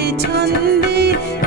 ठंडी ठंडी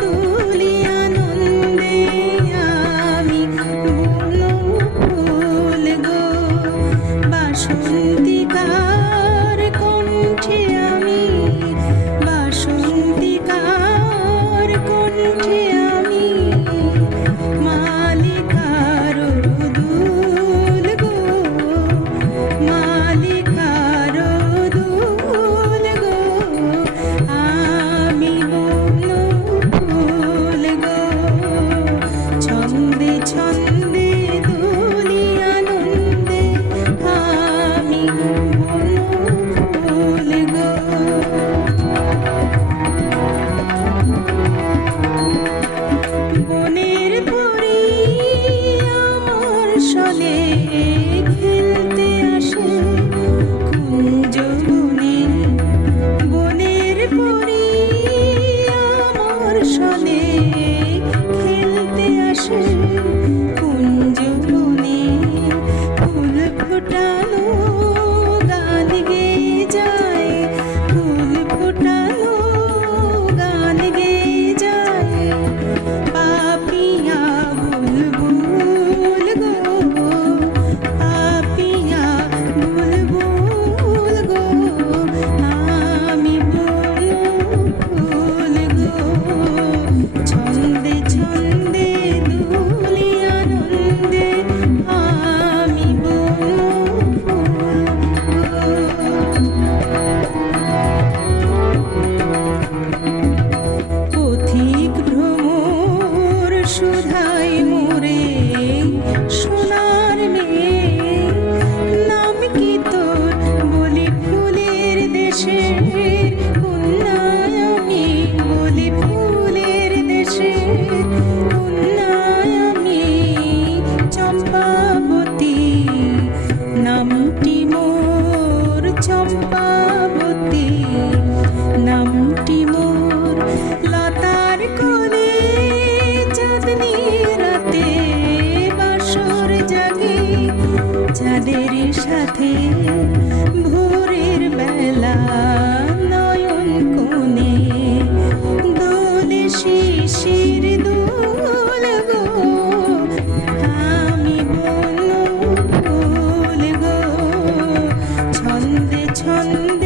চাঁদের সাথে ভোরের বেলা নয়ন কোণে দোলে শিশির দোল গো আমি বন ছন্দে ছন্দে